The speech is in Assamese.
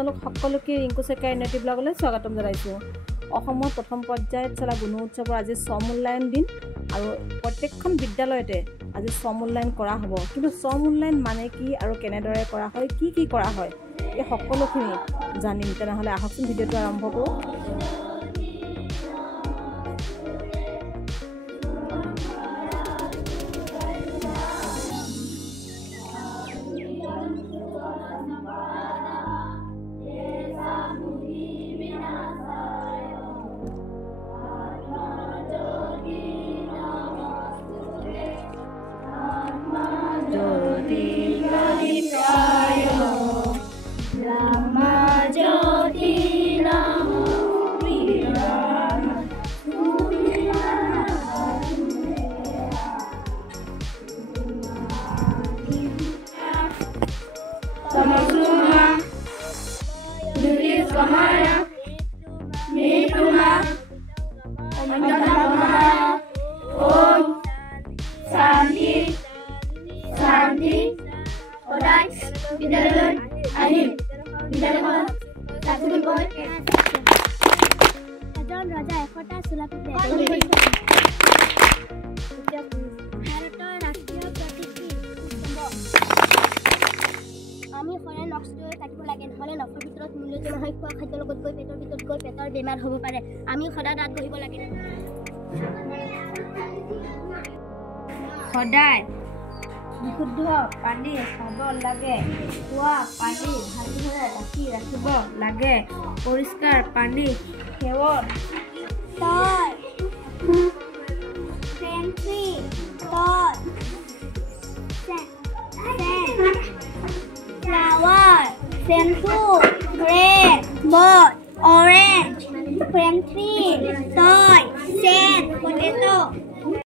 আপোনালোক সকলোকে ৰিংকু চেকাৰ নেটি ব্লগলৈ স্বাগতম জনাইছোঁ। অসমৰ প্ৰথম পৰ্যায়ত চলা গুণ উৎসৱৰ আজি মূল্যায়ন দিন আৰু প্ৰত্যেকখন বিদ্যালয়তে আজি মূল্যায়ন কৰা হ'ব। কিন্তু মূল্যায়ন মানে কি আৰু কেনেদৰে কৰা হয়, কি কৰা হয়, এই সকলোখিনি জানিম। তেনেহ'লে আহকচোন ভিডিঅ'টো আৰম্ভ কৰোঁ। আমি সদায় নখটো কাটিব লাগে, নহ'লে নখৰ ভিতৰত মূল্য জমা হৈ খোৱা খাদ্যৰ লগত গৈ পেটৰ ভিতৰত গৈ পেটৰ বেমাৰ হ'ব পাৰে। আমি সদায় দাঁত ঘঁহিব লাগে। সদায় বিশুদ্ধ পানী খাব লাগে। খোৱা পানী ভালদৰে ৰাখি ৰাখিব লাগে। পৰিষ্কাৰ পানী সেৱন flower, shampoo, red, ball, orange, frame tree, toy, sand, potato.